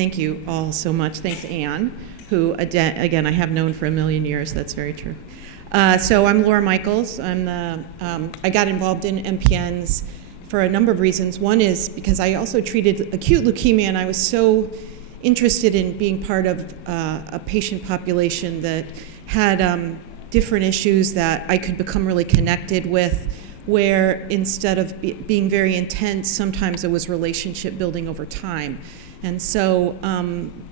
Thank you all so much. Thanks, Anne, who, again, I have known for a million years. That's very true. So I'm Laura Michaelis. I got involved in MPNs for a number of reasons. One is because I also treated acute leukemia, and I was so interested in being part of a patient population that had different issues that I could become really connected with, where instead of being very intense, sometimes it was relationship building over time. And so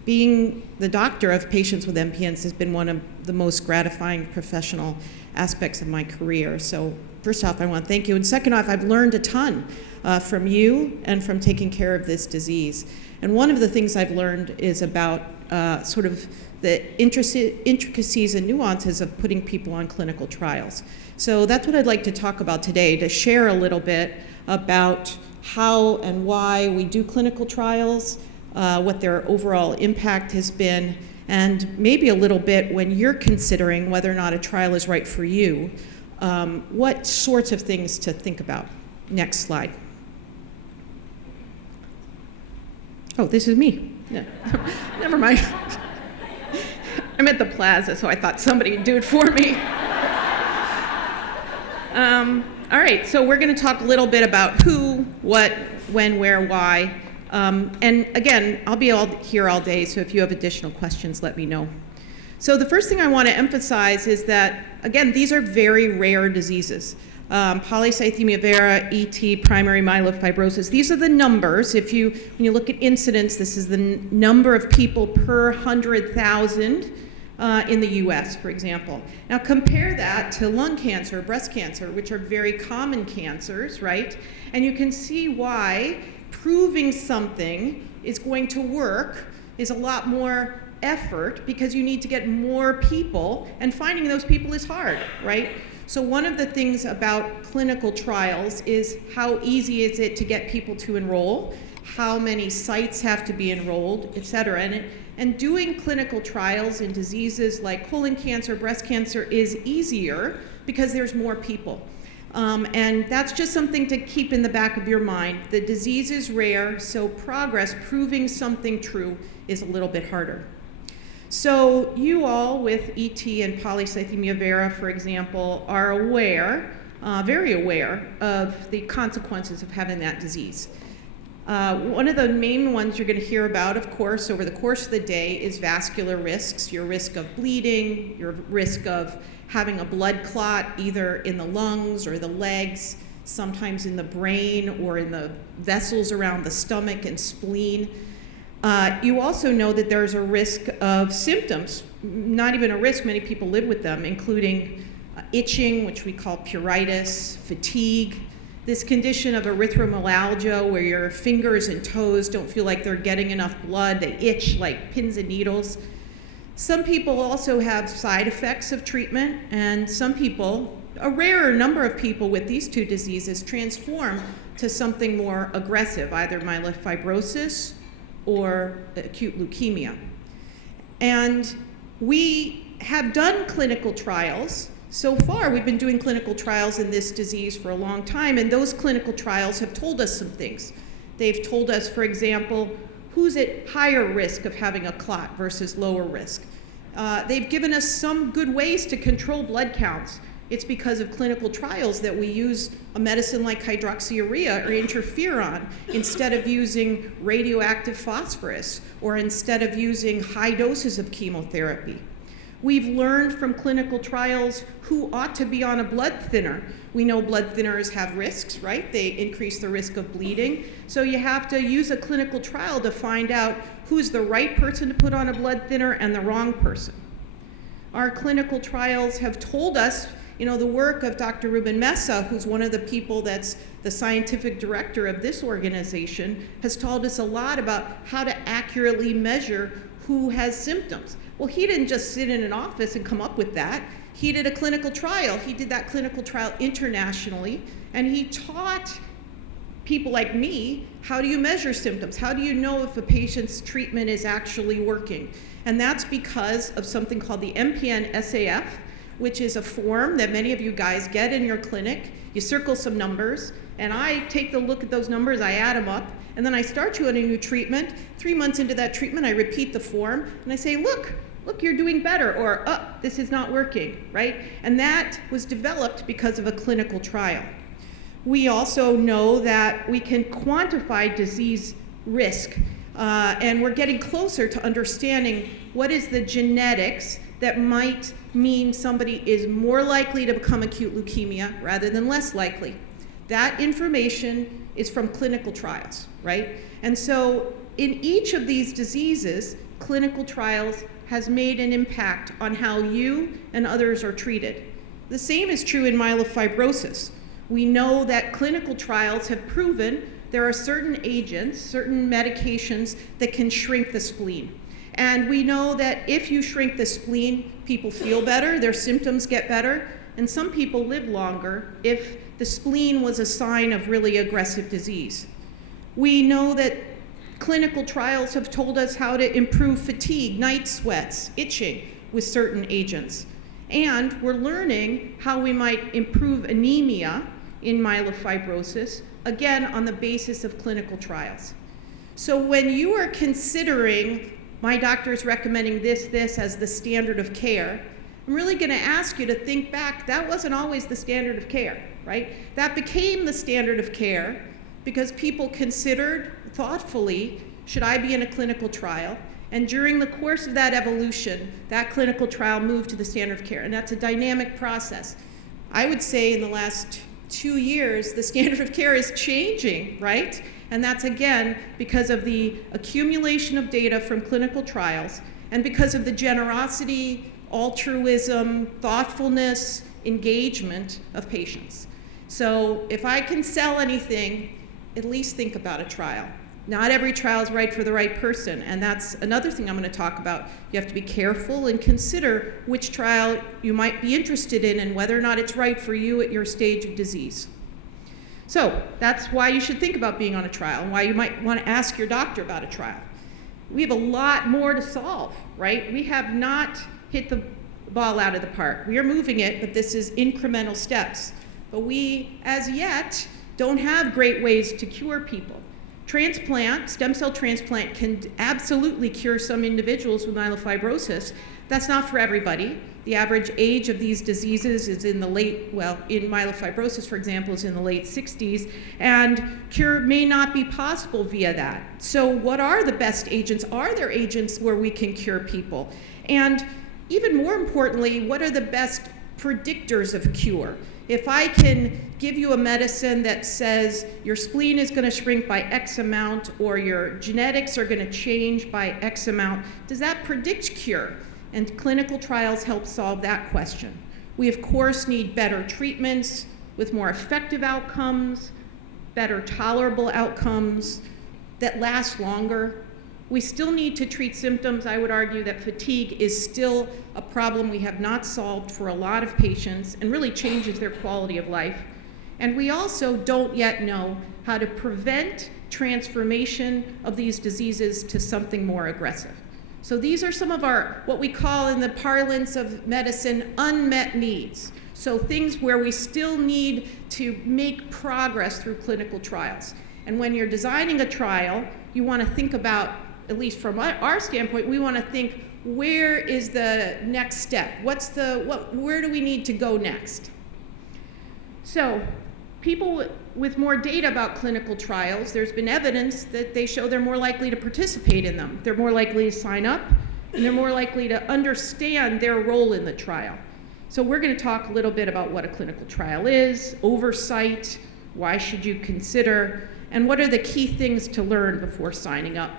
being the doctor of patients with MPNs has been one of the most gratifying professional aspects of my career. So first off, I want to thank you. And second off, I've learned a ton from you and from taking care of this disease. And one of the things I've learned is about sort of the intricacies and nuances of putting people on clinical trials. So that's what I'd like to talk about today, to share a little bit about how and why we do clinical trials, what their overall impact has been, and maybe a little bit when you're considering whether or not a trial is right for you, what sorts of things to think about. Next slide. Oh, this is me. Yeah. Never mind. I'm at the plaza, so I thought somebody would do it for me. All right, so we're going to talk a little bit about who, what, when, where, why. And again, I'll be here all day, so if you have additional questions, let me know. So the first thing I want to emphasize is that, again, these are very rare diseases. Polycythemia vera, ET, primary myelofibrosis, these are the numbers. When you look at incidence, this is the number of people per 100,000 in the US, for example. Now compare that to lung cancer, breast cancer, which are very common cancers, right? And you can see why proving something is going to work is a lot more effort because you need to get more people, and finding those people is hard, right? So one of the things about clinical trials is how easy is it to get people to enroll, how many sites have to be enrolled, et cetera. And doing clinical trials in diseases like colon cancer, breast cancer is easier because there's more people. And that's just something to keep in the back of your mind. The disease is rare, so progress, proving something true, is a little bit harder. So you all with ET and polycythemia vera, for example, are aware, very aware of the consequences of having that disease. One of the main ones you're going to hear about, of course, over the course of the day is vascular risks, your risk of bleeding, your risk of having a blood clot either in the lungs or the legs, sometimes in the brain or in the vessels around the stomach and spleen. You also know that there's a risk of symptoms, not even a risk, many people live with them, including itching, which we call pruritus, fatigue, this condition of erythromelalgia where your fingers and toes don't feel like they're getting enough blood, they itch like pins and needles. Some people also have side effects of treatment, and some people, a rarer number of people with these two diseases, transform to something more aggressive, either myelofibrosis or acute leukemia. And we have done clinical trials. So far, we've been doing clinical trials in this disease for a long time, and those clinical trials have told us some things. They've told us, for example, who's at higher risk of having a clot versus lower risk. They've given us some good ways to control blood counts. It's because of clinical trials that we use a medicine like hydroxyurea or interferon instead of using radioactive phosphorus or instead of using high doses of chemotherapy. We've learned from clinical trials who ought to be on a blood thinner. We know blood thinners have risks, right? They increase the risk of bleeding. So you have to use a clinical trial to find out who's the right person to put on a blood thinner and the wrong person. Our clinical trials have told us, the work of Dr. Ruben Mesa, who's one of the people that's the scientific director of this organization, has told us a lot about how to accurately measure who has symptoms. Well, he didn't just sit in an office and come up with that. He did a clinical trial. He did that clinical trial internationally, and he taught people like me, how do you measure symptoms? How do you know if a patient's treatment is actually working? And that's because of something called the MPN SAF, which is a form that many of you guys get in your clinic. You circle some numbers, And I take the look at those numbers, I add them up, and then I start you on a new treatment. 3 months into that treatment, I repeat the form, and I say, look, you're doing better, or, this is not working, right? And that was developed because of a clinical trial. We also know that we can quantify disease risk, and we're getting closer to understanding what is the genetics that might mean somebody is more likely to become acute leukemia rather than less likely. That information is from clinical trials, right? And so in each of these diseases, clinical trials has made an impact on how you and others are treated. The same is true in myelofibrosis. We know that clinical trials have proven there are certain agents, certain medications that can shrink the spleen. And we know that if you shrink the spleen, people feel better, their symptoms get better, and some people live longer if the spleen was a sign of really aggressive disease. We know that clinical trials have told us how to improve fatigue, night sweats, itching with certain agents. And we're learning how we might improve anemia in myelofibrosis, again, on the basis of clinical trials. So when you are considering, my doctor is recommending this as the standard of care, I'm really going to ask you to think back, that wasn't always the standard of care, right? That became the standard of care because people considered thoughtfully, should I be in a clinical trial? And during the course of that evolution, that clinical trial moved to the standard of care, and that's a dynamic process. I would say in the last 2 years, the standard of care is changing, right? And that's, again, because of the accumulation of data from clinical trials and because of the generosity, altruism, thoughtfulness, engagement of patients. So if I can sell anything, at least think about a trial. Not every trial is right for the right person, and that's another thing I'm going to talk about. You have to be careful and consider which trial you might be interested in and whether or not it's right for you at your stage of disease. So that's why you should think about being on a trial and why you might want to ask your doctor about a trial. We have a lot more to solve, right? We have not hit the ball out of the park. We are moving it, but this is incremental steps. But we, as yet, don't have great ways to cure people. Transplant, stem cell transplant, can absolutely cure some individuals with myelofibrosis. That's not for everybody. The average age of these diseases is in the late, in myelofibrosis, for example, is in the late 60s, and cure may not be possible via that. So what are the best agents? Are there agents where we can cure people? And even more importantly, what are the best predictors of cure? If I can give you a medicine that says your spleen is going to shrink by X amount or your genetics are going to change by X amount, does that predict cure? And clinical trials help solve that question. We, of course, need better treatments with more effective outcomes, better tolerable outcomes that last longer. We still need to treat symptoms. I would argue that fatigue is still a problem we have not solved for a lot of patients and really changes their quality of life. And we also don't yet know how to prevent transformation of these diseases to something more aggressive. So these are some of our, what we call in the parlance of medicine, unmet needs. So things where we still need to make progress through clinical trials. And when you're designing a trial, you want to think about, at least from our standpoint, we want to think, where is the next step? Where do we need to go next? So people with more data about clinical trials, there's been evidence that they show they're more likely to participate in them. They're more likely to sign up, and they're more likely to understand their role in the trial. So we're going to talk a little bit about what a clinical trial is, oversight, why should you consider, and what are the key things to learn before signing up.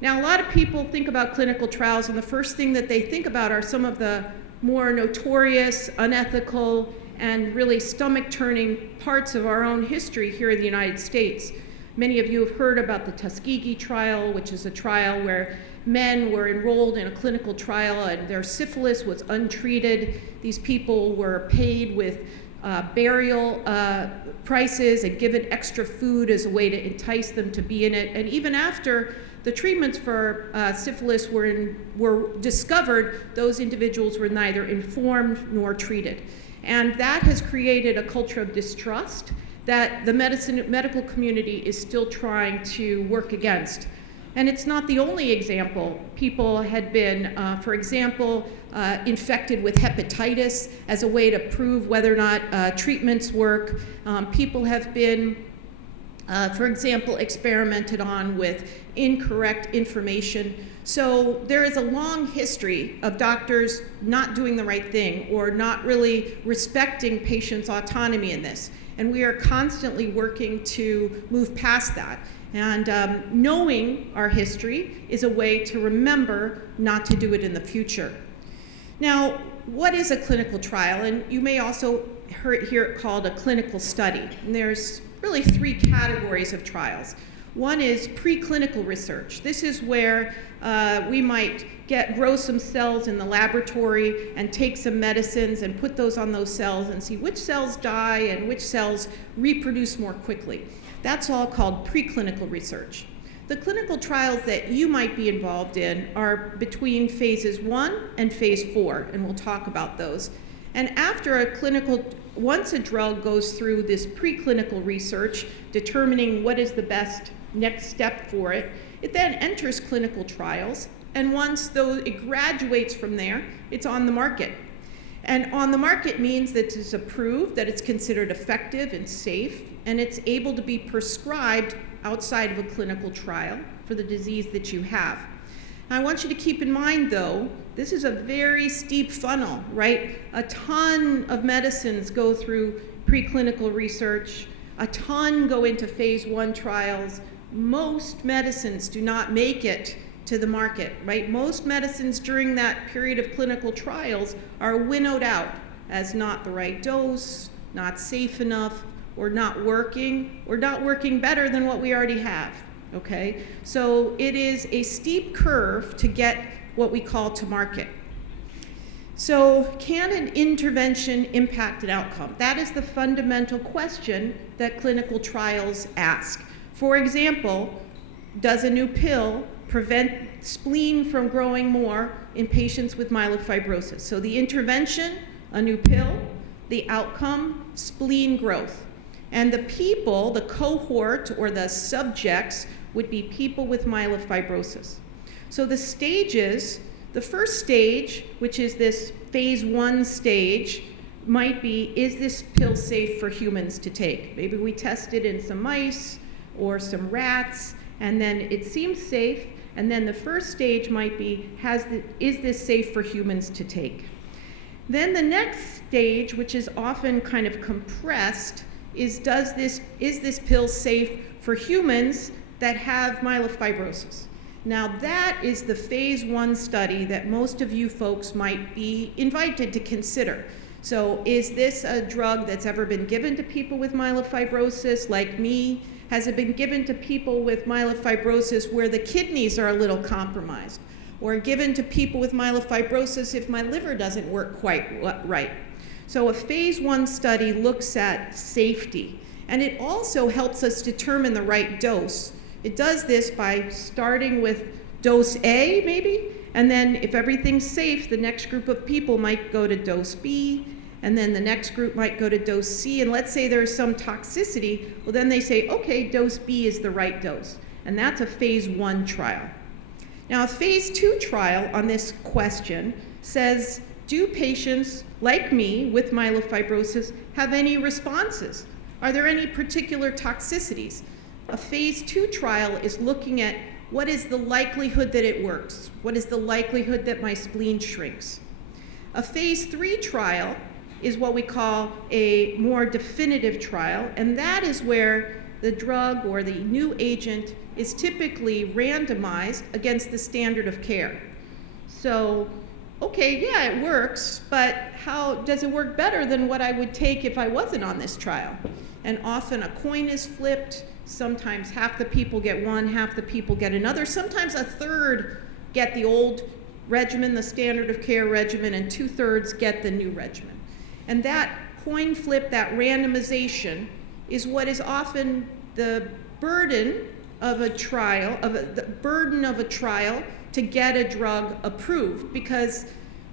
Now, a lot of people think about clinical trials, and the first thing that they think about are some of the more notorious, unethical, and really stomach-turning parts of our own history here in the United States. Many of you have heard about the Tuskegee trial, which is a trial where men were enrolled in a clinical trial and their syphilis was untreated. These people were paid with burial prices and given extra food as a way to entice them to be in it. And even after the treatments for syphilis were discovered, those individuals were neither informed nor treated. And that has created a culture of distrust that the medical community is still trying to work against. And it's not the only example. People had been, for example, infected with hepatitis as a way to prove whether or not treatments work. People have been, for example, experimented on with incorrect information. So there is a long history of doctors not doing the right thing or not really respecting patients' autonomy in this. And we are constantly working to move past that. And knowing our history is a way to remember not to do it in the future. Now, what is a clinical trial? And you may also hear it called a clinical study. And there's really 3 categories of trials. One is preclinical research. This is where we might grow some cells in the laboratory and take some medicines and put those on those cells and see which cells die and which cells reproduce more quickly. That's all called preclinical research. The clinical trials that you might be involved in are between phases 1 and phase 4, and we'll talk about those. And after once a drug goes through this preclinical research, determining what is the best next step for it, it then enters clinical trials, and once it graduates from there, it's on the market. And on the market means that it's approved, that it's considered effective and safe, and it's able to be prescribed outside of a clinical trial for the disease that you have. Now, I want you to keep in mind, though, this is a very steep funnel, right? A ton of medicines go through preclinical research, a ton go into phase 1 trials. Most medicines do not make it to the market, right? Most medicines during that period of clinical trials are winnowed out as not the right dose, not safe enough, or not working better than what we already have, okay? So it is a steep curve to get what we call to market. So can an intervention impact an outcome? That is the fundamental question that clinical trials ask. For example, does a new pill prevent spleen from growing more in patients with myelofibrosis? So the intervention, a new pill, the outcome, spleen growth. And the people, the cohort or the subjects would be people with myelofibrosis. So the stages, the first stage, which is this phase 1 stage, might be, is this pill safe for humans to take? Maybe we test it in some mice or some rats, and then it seems safe, and then the first stage might be, is this safe for humans to take? Then the next stage, which is often kind of compressed, is this pill safe for humans that have myelofibrosis? Now that is the phase 1 study that most of you folks might be invited to consider. So is this a drug that's ever been given to people with myelofibrosis like me? Has it been given to people with myelofibrosis where the kidneys are a little compromised? Or given to people with myelofibrosis if my liver doesn't work quite right? So a phase 1 study looks at safety, and it also helps us determine the right dose. It does this by starting with dose A, maybe, and then if everything's safe, the next group of people might go to dose B, and then the next group might go to dose C, and let's say there's some toxicity, well then they say, okay, dose B is the right dose, and that's a phase 1 trial. Now a phase 2 trial on this question says, do patients like me with myelofibrosis have any responses? Are there any particular toxicities? A phase 2 trial is looking at what is the likelihood that it works? What is the likelihood that my spleen shrinks? A phase 3 trial is what we call a more definitive trial, and that is where the drug or the new agent is typically randomized against the standard of care. So, okay, yeah, it works, but how does it work better than what I would take if I wasn't on this trial? And often a coin is flipped. Sometimes half the people get one, half the people get another. Sometimes a third get the old regimen, the standard of care regimen, and 2/3 get the new regimen. And that coin flip, that randomization, is what is often the burden of a trial, to get a drug approved. Because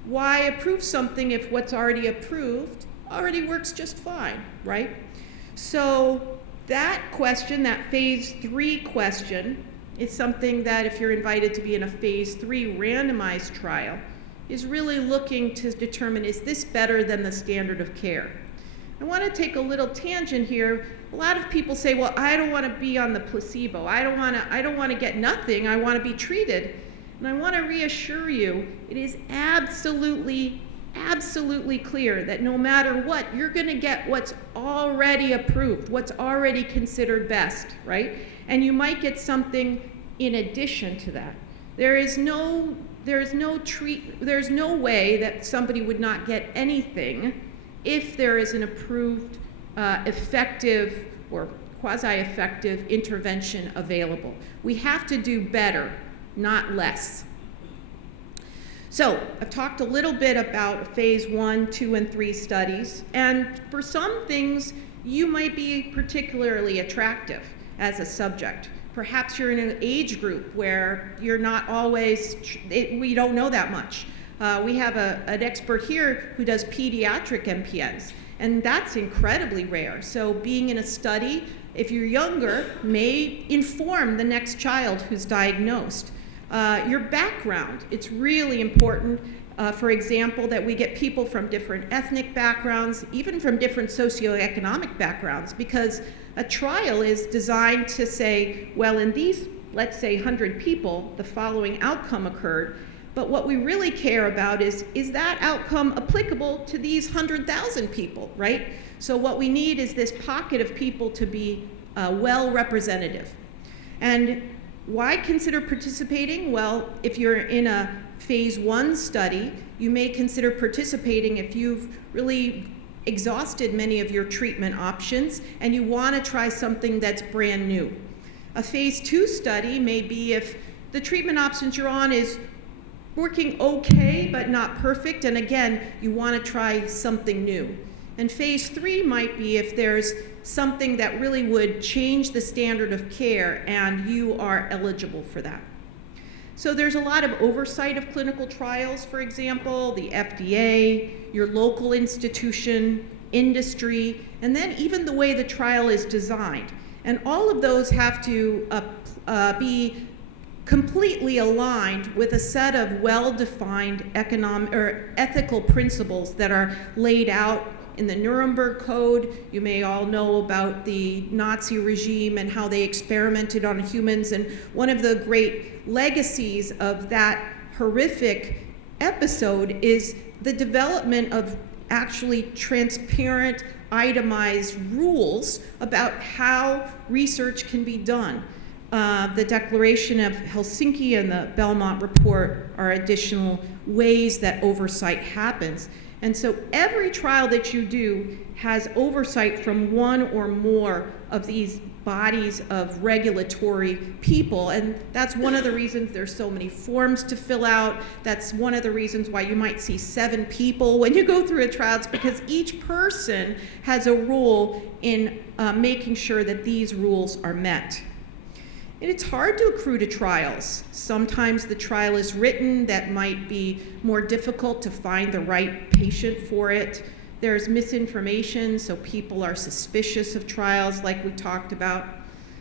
why approve something if what's already approved already works just fine, right? So that question, that phase 3 question, is something that if you're invited to be in a phase 3 randomized trial, is really looking to determine, is this better than the standard of care? I want to take a little tangent here. A lot of people say, well, I don't want to be on the placebo. I don't want to get nothing. I want to be treated. And I want to reassure you, it is absolutely clear that no matter what, you're going to get what's already approved, what's already considered best, right? And you might get something in addition to that. There's no way that somebody would not get anything if there is an approved, effective or quasi-effective intervention available. We have to do better, not less. So I've talked a little bit about phase 1, 2, and 3 studies, and for some things, you might be particularly attractive as a subject. Perhaps you're in an age group where you're not always, we don't know that much. We have an expert here who does pediatric MPNs, and that's incredibly rare. So being in a study, if you're younger, may inform the next child who's diagnosed. Your background, it's really important, for example, that we get people from different ethnic backgrounds, even from different socioeconomic backgrounds, because a trial is designed to say, well, in these, let's say, 100 people, the following outcome occurred, but what we really care about is that outcome applicable to these 100,000 people, right? So what we need is this pocket of people to be well representative. And why consider participating? Well, if you're in a phase 1 study, you may consider participating if you've really exhausted many of your treatment options and you want to try something that's brand new. A phase 2 study may be if the treatment options you're on is working okay but not perfect, and again, you want to try something new. And phase 3 might be if there's something that really would change the standard of care and you are eligible for that. So there's a lot of oversight of clinical trials, for example, the FDA, your local institution, industry, and then even the way the trial is designed. And all of those have to be completely aligned with a set of well-defined economic or ethical principles that are laid out in the Nuremberg Code. You may all know about the Nazi regime and how they experimented on humans, and one of the great legacies of that horrific episode is the development of actually transparent, itemized rules about how research can be done. The Declaration of Helsinki and the Belmont Report are additional ways that oversight happens. And so every trial that you do has oversight from one or more of these bodies of regulatory people. And that's one of the reasons there's so many forms to fill out. That's one of the reasons why you might see 7 people when you go through a trial. It's because each person has a role in making sure that these rules are met. And it's hard to accrue to trials. Sometimes the trial is written that might be more difficult to find the right patient for it. There's misinformation, so people are suspicious of trials like we talked about.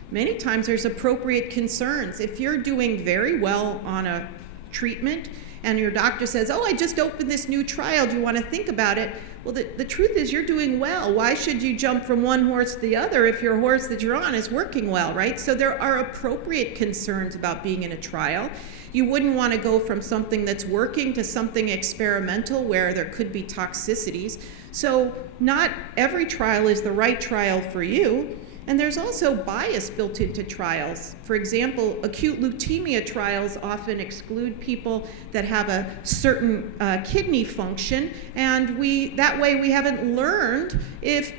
Many times there's appropriate concerns. If you're doing very well on a treatment and your doctor says, oh, I just opened this new trial, do you want to think about it? Well, the truth is you're doing well. Why should you jump from one horse to the other if your horse that you're on is working well, right? So there are appropriate concerns about being in a trial. You wouldn't want to go from something that's working to something experimental where there could be toxicities. So not every trial is the right trial for you. And there's also bias built into trials. For example, acute leukemia trials often exclude people that have a certain kidney function, and that way we haven't learned if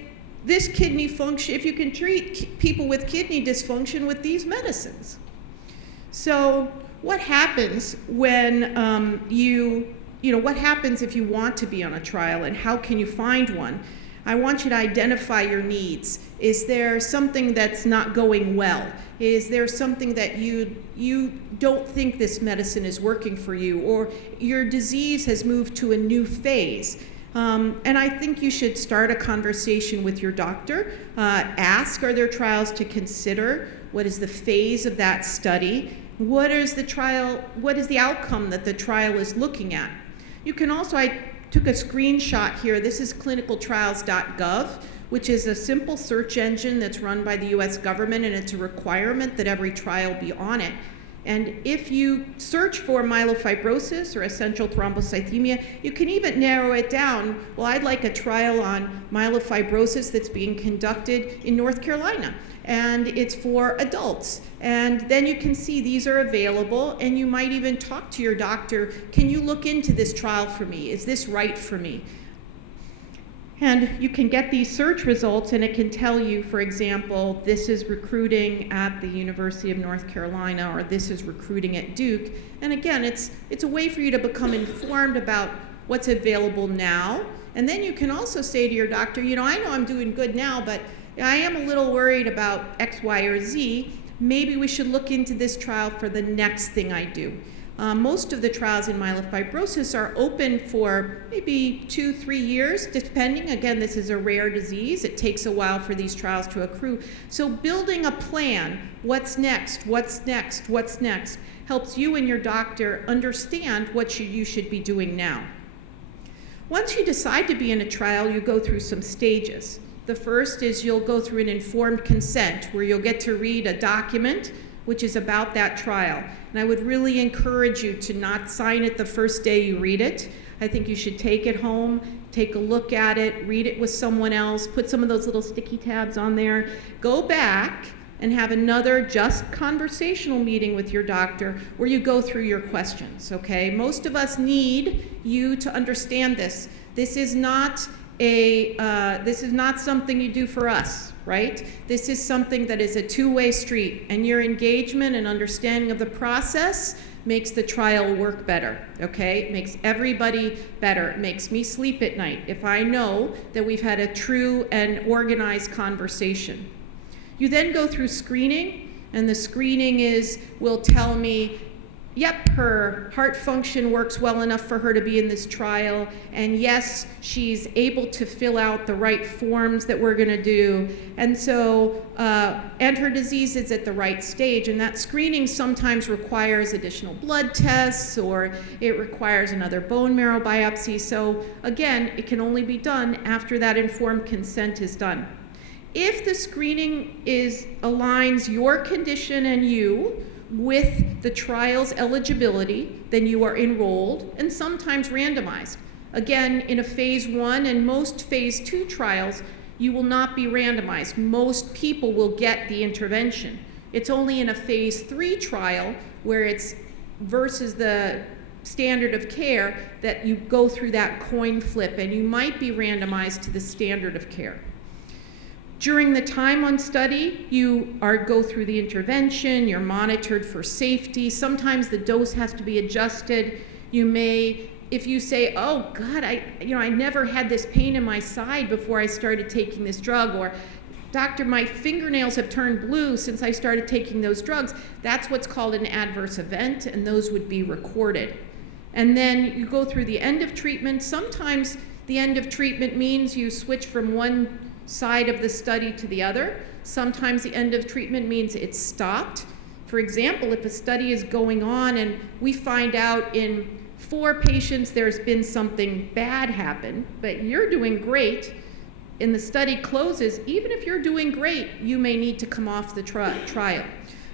this kidney function, if you can treat people with kidney dysfunction with these medicines. So what happens when what happens if you want to be on a trial, and how can you find one? I want you to identify your needs. Is there something that's not going well? Is there something that you don't think this medicine is working for you, or your disease has moved to a new phase? And I think you should start a conversation with your doctor. Ask, are there trials to consider? What is the phase of that study? What is the outcome that the trial is looking at? You can also, I took a screenshot here. This is clinicaltrials.gov, which is a simple search engine that's run by the US government, and it's a requirement that every trial be on it. And if you search for myelofibrosis or essential thrombocythemia, you can even narrow it down. Well, I'd like a trial on myelofibrosis that's being conducted in North Carolina, and it's for adults. And then you can see these are available, and you might even talk to your doctor, can you look into this trial for me? Is this right for me? And you can get these search results, and it can tell you, for example, this is recruiting at the University of North Carolina, or this is recruiting at Duke. And again, it's a way for you to become informed about what's available now. And then you can also say to your doctor, I know I'm doing good now, but I am a little worried about X, Y, or Z. Maybe we should look into this trial for the next thing I do. Most of the trials in myelofibrosis are open for maybe 2-3 years, depending. Again, this is a rare disease. It takes a while for these trials to accrue. So building a plan, what's next, helps you and your doctor understand what you should be doing now. Once you decide to be in a trial, you go through some stages. The first is you'll go through an informed consent, where you'll get to read a document which is about that trial. And I would really encourage you to not sign it the first day you read it. I think you should take it home, take a look at it, read it with someone else, put some of those little sticky tabs on there, go back and have another just conversational meeting with your doctor where you go through your questions, okay? Most of us need you to understand this. This is not something you do for us, right? This is something that is a two-way street, and your engagement and understanding of the process makes the trial work better, okay? It makes everybody better. It makes me sleep at night if I know that we've had a true and organized conversation. You then go through screening, and the screening will tell me, yep, her heart function works well enough for her to be in this trial, and yes, she's able to fill out the right forms that we're gonna do, and so, and her disease is at the right stage, and that screening sometimes requires additional blood tests, or it requires another bone marrow biopsy. So again, it can only be done after that informed consent is done. If the screening aligns your condition and you with the trial's eligibility, then you are enrolled and sometimes randomized. Again, in a phase 1 and most phase 2 trials, you will not be randomized. Most people will get the intervention. It's only in a phase 3 trial where it's versus the standard of care that you go through that coin flip, and you might be randomized to the standard of care. During the time on study, you go through the intervention, you're monitored for safety. Sometimes the dose has to be adjusted. You may, if you say, oh God, I never had this pain in my side before I started taking this drug, or doctor, my fingernails have turned blue since I started taking those drugs, that's what's called an adverse event, and those would be recorded. And then you go through the end of treatment. Sometimes the end of treatment means you switch from one side of the study to the other. Sometimes the end of treatment means it's stopped. For example, if a study is going on and we find out in 4 patients there's been something bad happen, but you're doing great, and the study closes, even if you're doing great, you may need to come off the trial.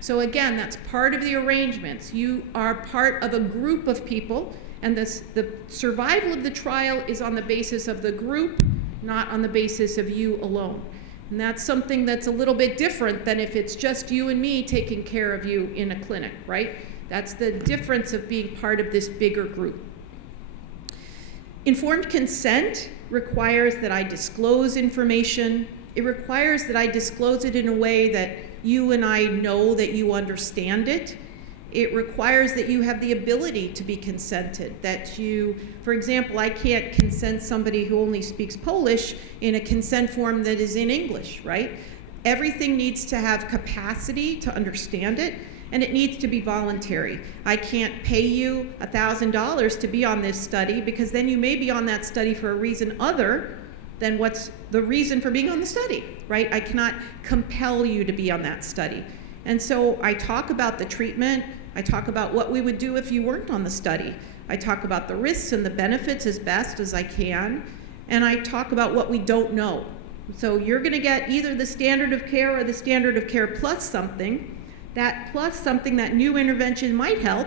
So again, that's part of the arrangements. You are part of a group of people, and the survival of the trial is on the basis of the group, not on the basis of you alone. And that's something that's a little bit different than if it's just you and me taking care of you in a clinic, right? That's the difference of being part of this bigger group. Informed consent requires that I disclose information. It requires that I disclose it in a way that you and I know that you understand it. It requires that you have the ability to be consented, that you, for example, I can't consent somebody who only speaks Polish in a consent form that is in English, right? Everything needs to have capacity to understand it, and it needs to be voluntary. I can't pay you $1,000 to be on this study, because then you may be on that study for a reason other than what's the reason for being on the study, right? I cannot compel you to be on that study. And so I talk about the treatment, I talk about what we would do if you weren't on the study. I talk about the risks and the benefits as best as I can, and I talk about what we don't know. So you're gonna get either the standard of care or the standard of care plus something. That plus something, that new intervention might help,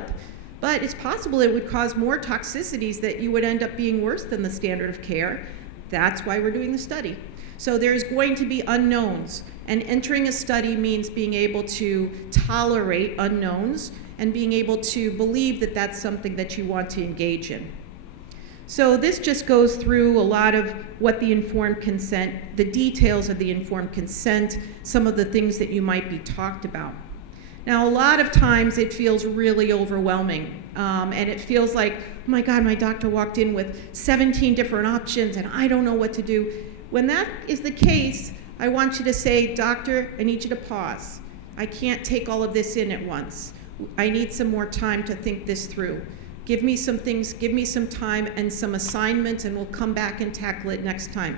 but it's possible it would cause more toxicities that you would end up being worse than the standard of care. That's why we're doing the study. So there's going to be unknowns, and entering a study means being able to tolerate unknowns and being able to believe that that's something that you want to engage in. So this just goes through a lot of what the informed consent, the details of the informed consent, some of the things that you might be talked about. Now, a lot of times it feels really overwhelming, and it feels like, oh my God, my doctor walked in with 17 different options and I don't know what to do. When that is the case, I want you to say, doctor, I need you to pause. I can't take all of this in at once. I need some more time to think this through. Give me some things, give me some time and some assignments, and we'll come back and tackle it next time.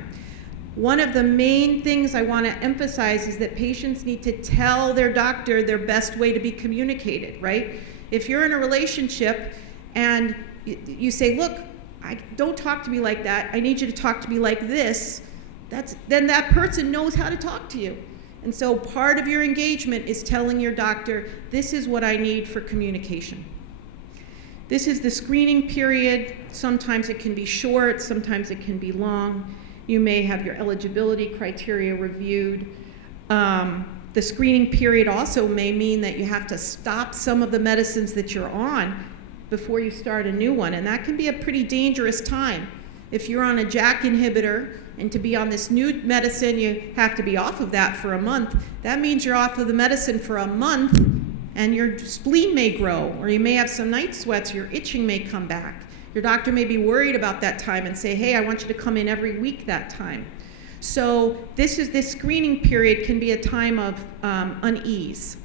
One of the main things I want to emphasize is that patients need to tell their doctor their best way to be communicated, right? If you're in a relationship and you say, look, don't talk to me like that, I need you to talk to me like this, then that person knows how to talk to you. And so part of your engagement is telling your doctor, this is what I need for communication. This is the screening period. Sometimes it can be short, sometimes it can be long. You may have your eligibility criteria reviewed. The screening period also may mean that you have to stop some of the medicines that you're on before you start a new one, and that can be a pretty dangerous time. If you're on a JAK inhibitor, and to be on this new medicine, you have to be off of that for a month. That means you're off of the medicine for a month, and your spleen may grow, or you may have some night sweats, your itching may come back. Your doctor may be worried about that time and say, hey, I want you to come in every week that time. So this screening period can be a time of unease.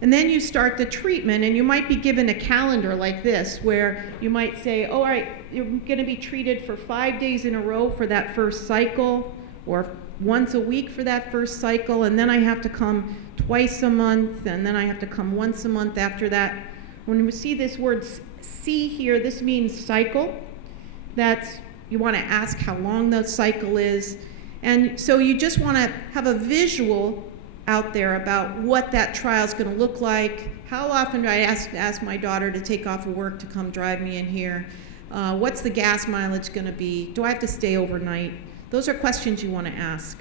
And then you start the treatment, and you might be given a calendar like this, where you might say, oh, all right, you're gonna be treated for 5 days in a row for that first cycle, or once a week for that first cycle, and then I have to come twice a month, and then I have to come once a month after that. When we see this word C here, this means cycle. You wanna ask how long the cycle is. And so you just wanna have a visual out there about what that trial is going to look like. How often do I ask my daughter to take off of work to come drive me in here? What's the gas mileage going to be? Do I have to stay overnight? Those are questions you want to ask.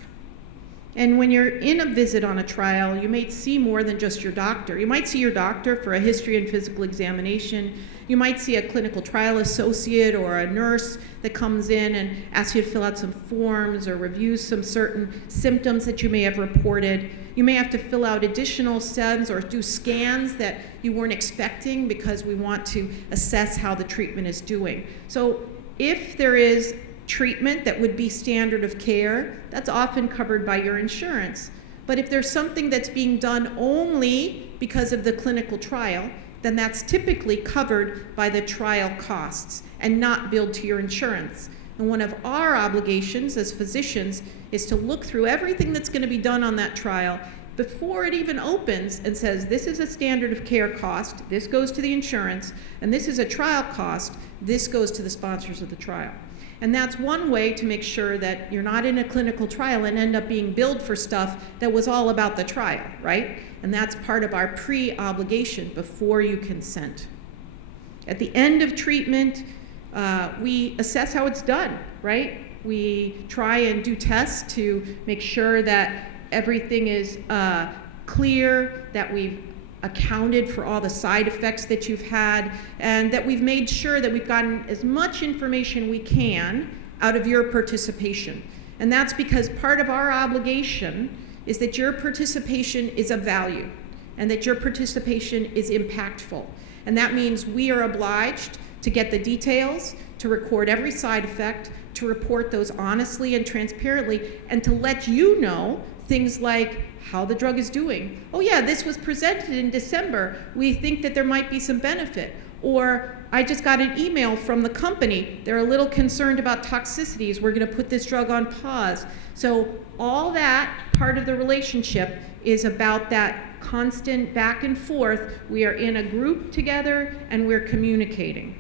And when you're in a visit on a trial, you may see more than just your doctor. You might see your doctor for a history and physical examination. You might see a clinical trial associate or a nurse that comes in and asks you to fill out some forms or reviews some certain symptoms that you may have reported. You may have to fill out additional SEMS or do scans that you weren't expecting, because we want to assess how the treatment is doing. So if there is treatment that would be standard of care, that's often covered by your insurance. But if there's something that's being done only because of the clinical trial, then that's typically covered by the trial costs and not billed to your insurance. And one of our obligations as physicians is to look through everything that's going to be done on that trial before it even opens and says, this is a standard of care cost, this goes to the insurance, and this is a trial cost, this goes to the sponsors of the trial. And that's one way to make sure that you're not in a clinical trial and end up being billed for stuff that was all about the trial, right? And that's part of our pre-obligation before you consent. At the end of treatment, we assess how it's done, right? We try and do tests to make sure that everything is clear, that we've accounted for all the side effects that you've had, and that we've made sure that we've gotten as much information we can out of your participation. And that's because part of our obligation is that your participation is of value and that your participation is impactful. And that means we are obliged to get the details, to record every side effect, to report those honestly and transparently, and to let you know things like how the drug is doing. Oh yeah, this was presented in December. We think that there might be some benefit. Or I just got an email from the company. They're a little concerned about toxicities. We're going to put this drug on pause. So all that part of the relationship is about that constant back and forth. We are in a group together and we're communicating.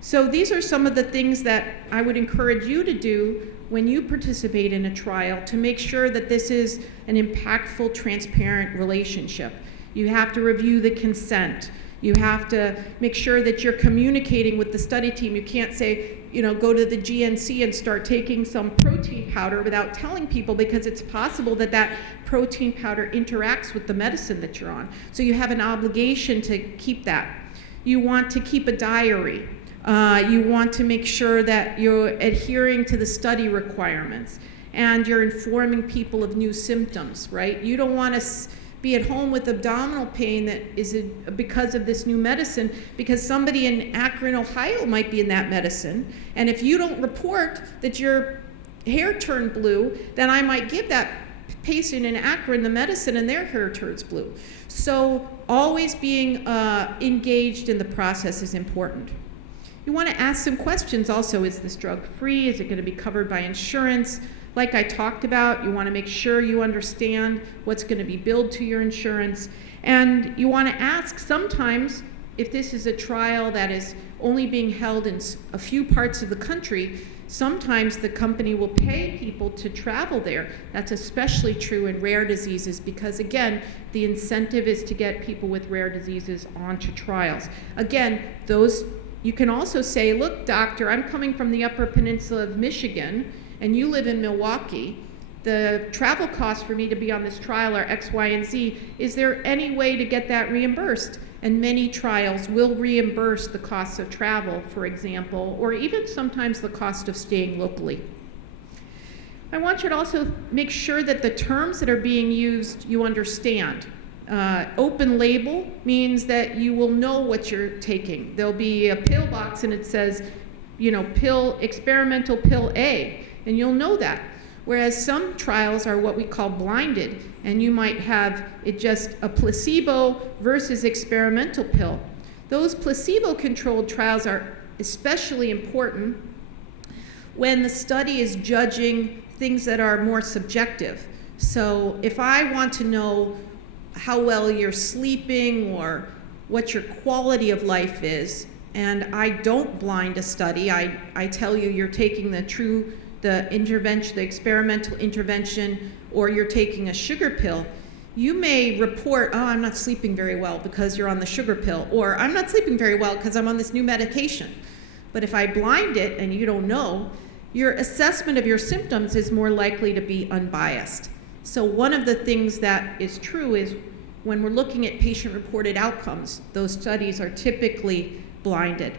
So these are some of the things that I would encourage you to do when you participate in a trial to make sure that this is an impactful, transparent relationship. You have to review the consent. You have to make sure that you're communicating with the study team. You can't say, go to the GNC and start taking some protein powder without telling people, because it's possible that that protein powder interacts with the medicine that you're on. So you have an obligation to keep that. You want to keep a diary. You want to make sure that you're adhering to the study requirements and you're informing people of new symptoms, right? You don't want to be at home with abdominal pain that is because of this new medicine, because somebody in Akron, Ohio might be in that medicine. And if you don't report that your hair turned blue, then I might give that patient in Akron the medicine and their hair turns blue. So always being engaged in the process is important. You want to ask some questions also. Is this drug free? Is it going to be covered by insurance? Like I talked about, you want to make sure you understand what's going to be billed to your insurance. And you want to ask sometimes, if this is a trial that is only being held in a few parts of the country, sometimes the company will pay people to travel there. That's especially true in rare diseases because, again, the incentive is to get people with rare diseases onto trials. Again, you can also say, look, doctor, I'm coming from the Upper Peninsula of Michigan, and you live in Milwaukee. The travel costs for me to be on this trial are X, Y, and Z. Is there any way to get that reimbursed? And many trials will reimburse the costs of travel, for example, or even sometimes the cost of staying locally. I want you to also make sure that the terms that are being used you understand. Open label means that you will know what you're taking. There'll be a pill box and it says, experimental pill A, and you'll know that. Whereas some trials are what we call blinded, and you might have it just a placebo versus experimental pill. Those placebo-controlled trials are especially important when the study is judging things that are more subjective. So if I want to know how well you're sleeping or what your quality of life is, and I don't blind a study, I tell you you're taking the intervention, the experimental intervention, or you're taking a sugar pill, you may report, oh, I'm not sleeping very well because you're on the sugar pill, or I'm not sleeping very well because I'm on this new medication. But if I blind it and you don't know, your assessment of your symptoms is more likely to be unbiased. So one of the things that is true is when we're looking at patient-reported outcomes, those studies are typically blinded.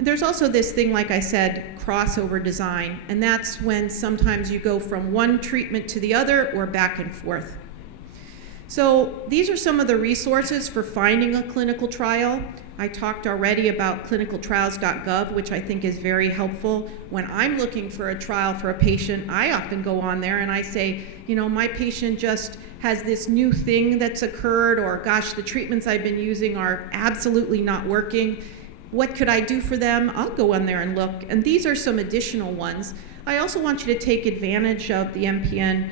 There's also this thing, like I said, crossover design, and that's when sometimes you go from one treatment to the other or back and forth. So these are some of the resources for finding a clinical trial. I talked already about clinicaltrials.gov, which I think is very helpful. When I'm looking for a trial for a patient, I often go on there and I say, my patient just has this new thing that's occurred, or gosh, the treatments I've been using are absolutely not working. What could I do for them? I'll go on there and look. And these are some additional ones. I also want you to take advantage of the MPN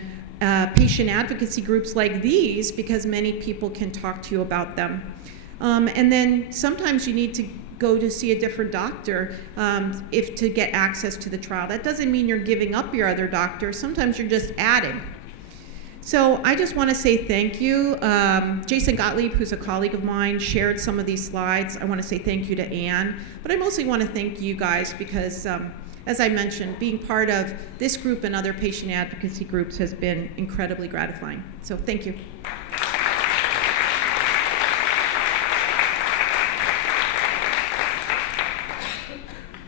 patient advocacy groups like these, because many people can talk to you about them. And then sometimes you need to go to see a different doctor to get access to the trial. That doesn't mean you're giving up your other doctor. Sometimes you're just adding. So I just want to say thank you. Jason Gottlieb, who's a colleague of mine, shared some of these slides. I want to say thank you to Anne, but I mostly want to thank you guys because, as I mentioned, being part of this group and other patient advocacy groups has been incredibly gratifying. So thank you.